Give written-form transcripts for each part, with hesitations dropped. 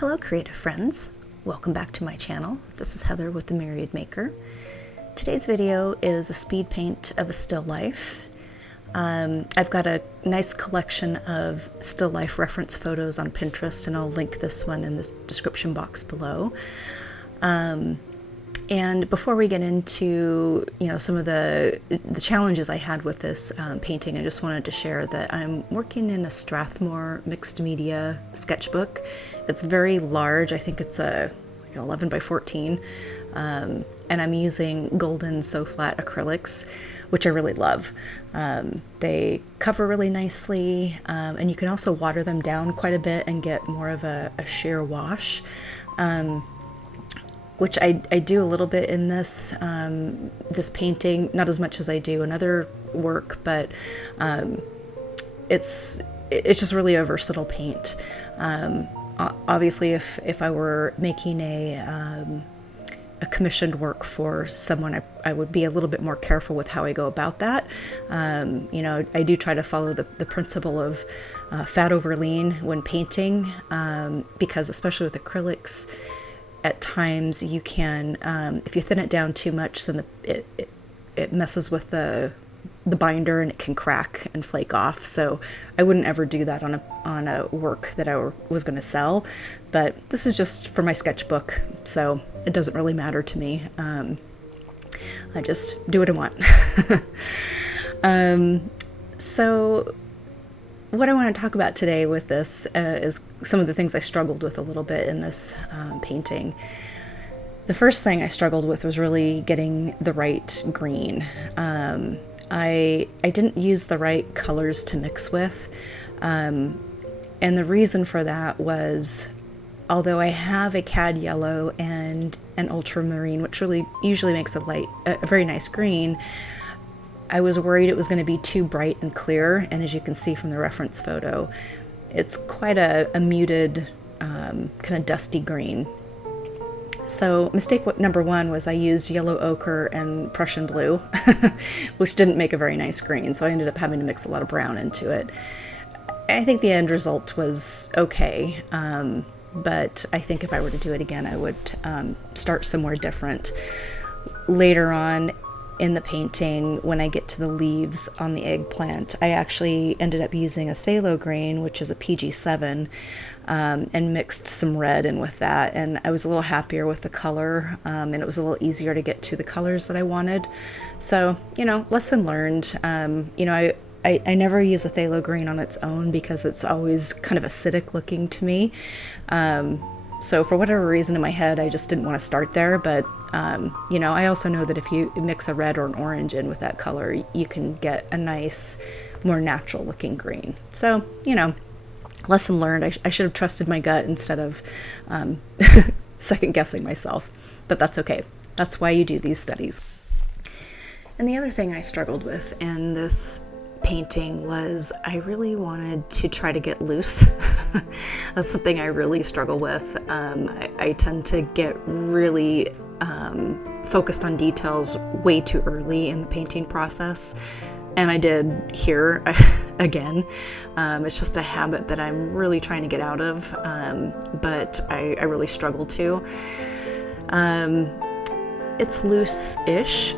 Hello creative friends, welcome back to my channel. This is Heather with the Myriad Maker. Today's video is a speed paint of a still life. I've got a nice collection of still life reference photos on Pinterest, and I'll link this one in the description box below. And before we get into some of the challenges I had with this painting, I just wanted to share that I'm working in a Strathmore mixed media sketchbook. It's very large. I think it's a 11 by 14, and I'm using Golden So-Flat Acrylics, which I really love. They cover really nicely, and you can also water them down quite a bit and get more of a sheer wash. Which I do a little bit in this this painting, not as much as I do in other work, but it's just really a versatile paint. Obviously, if I were making a commissioned work for someone, I would be a little bit more careful with how I go about that. I do try to follow the principle of fat over lean when painting, because especially with acrylics, at times you can, if you thin it down too much, then it messes with the binder and it can crack and flake off. So I wouldn't ever do that on a work that I was going to sell. But this is just for my sketchbook, so it doesn't really matter to me. I just do what I want. So what I want to talk about today with this is some of the things I struggled with a little bit in this painting. The first thing I struggled with was really getting the right green. I didn't use the right colors to mix with, and the reason for that was, although I have a cad yellow and an ultramarine, which really usually makes a very nice green, I was worried it was going to be too bright and clear, and as you can see from the reference photo, it's quite a muted, kind of dusty green. So mistake number one was I used yellow ochre and Prussian blue, which didn't make a very nice green, so I ended up having to mix a lot of brown into it. I think the end result was okay, but I think if I were to do it again, I would start somewhere different. Later on in the painting, when I get to the leaves on the eggplant, I actually ended up using a phthalo green, which is a PG7, and mixed some red in with that, and I was a little happier with the color, and it was a little easier to get to the colors that I wanted. So, lesson learned. I never use a phthalo green on its own because it's always kind of acidic looking to me. So for whatever reason in my head, I just didn't want to start there. But, I also know that if you mix a red or an orange in with that color, you can get a nice, more natural looking green. So, lesson learned. I should have trusted my gut instead of second guessing myself. But that's okay. That's why you do these studies. And the other thing I struggled with in this painting was I really wanted to try to get loose. That's something I really struggle with. I tend to get really focused on details way too early in the painting process, and I did here again. It's just a habit that I'm really trying to get out of, but I really struggle to. It's loose-ish,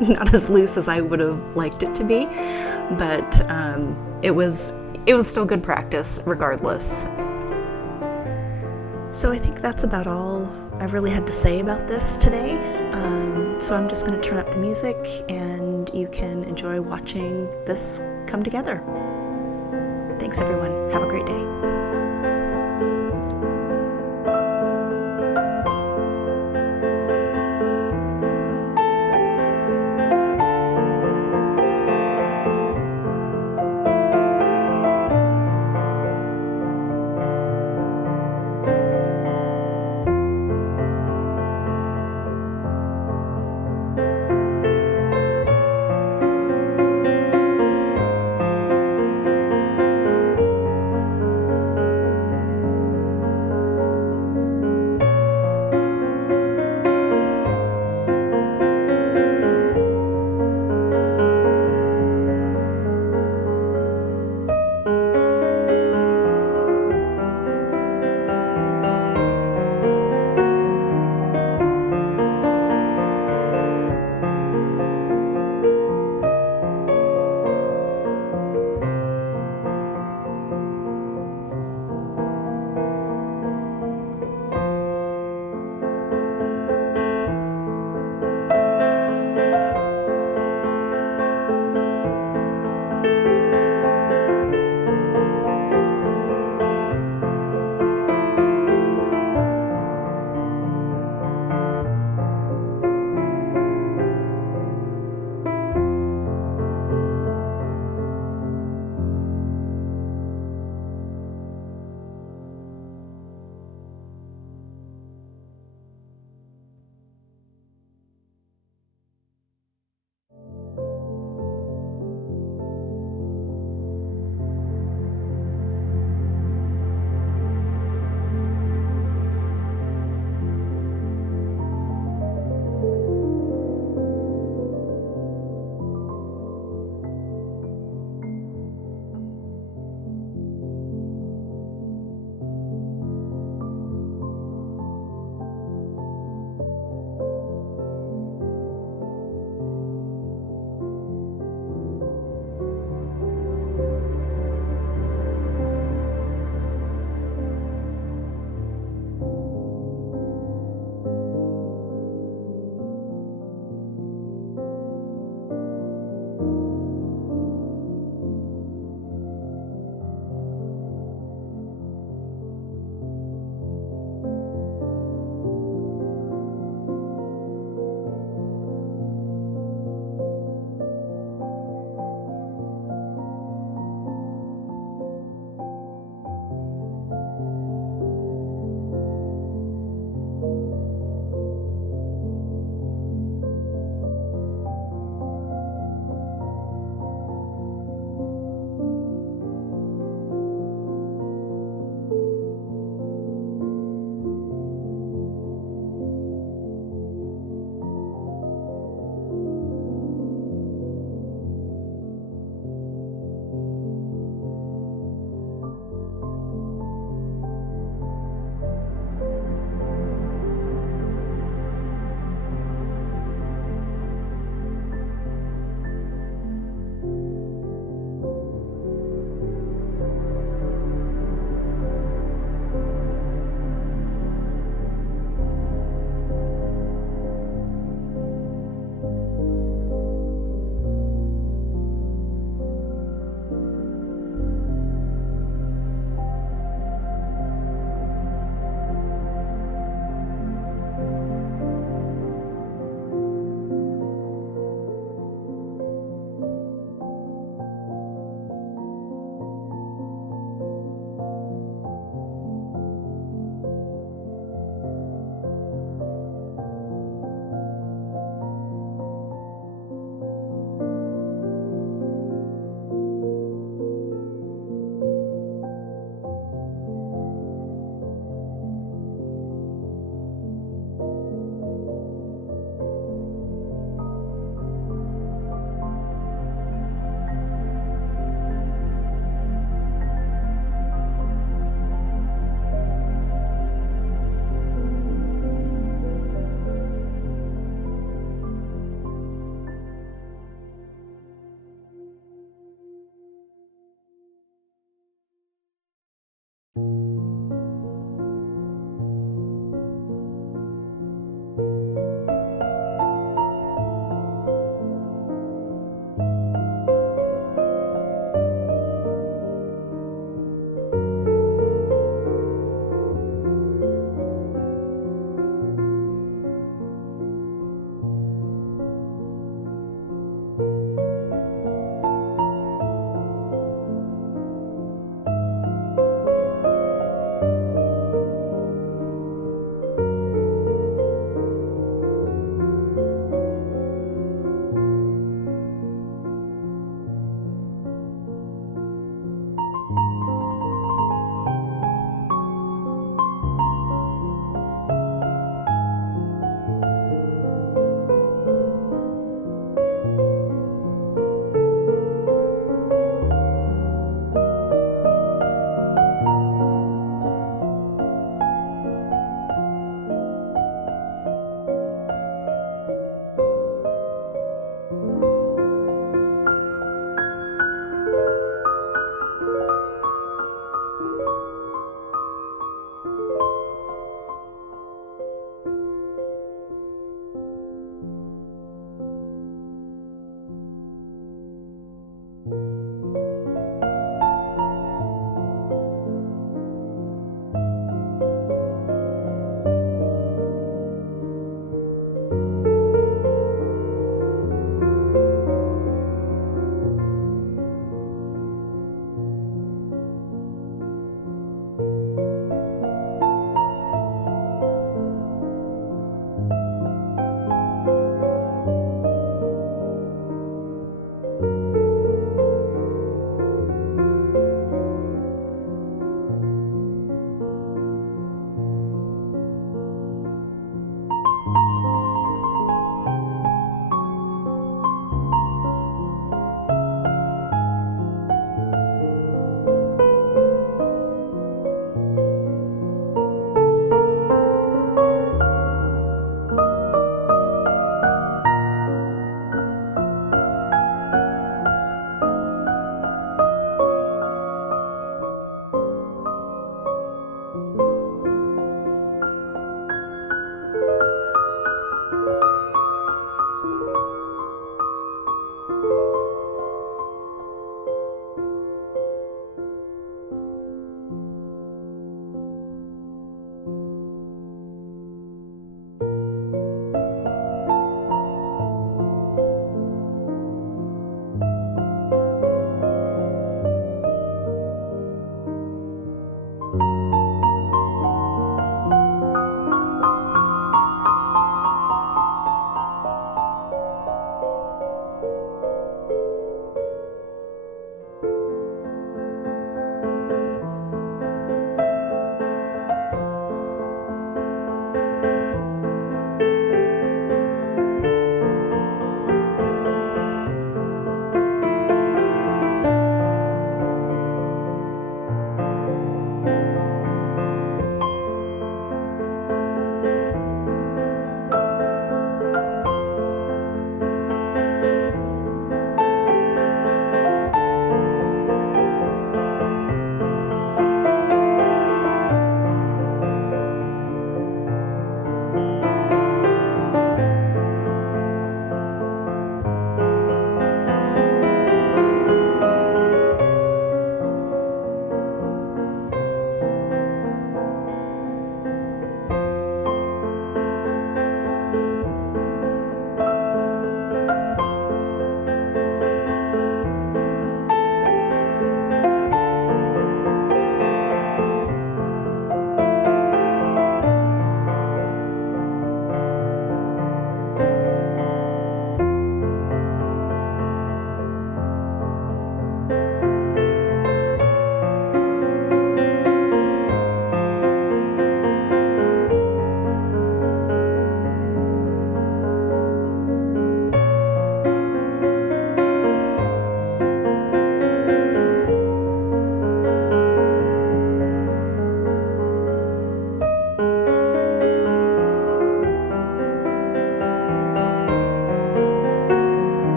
not as loose as I would have liked it to be, but it was still good practice regardless. So I think that's about all I really had to say about this today. So I'm just going to turn up the music and you can enjoy watching this come together. Thanks everyone. Have a great day.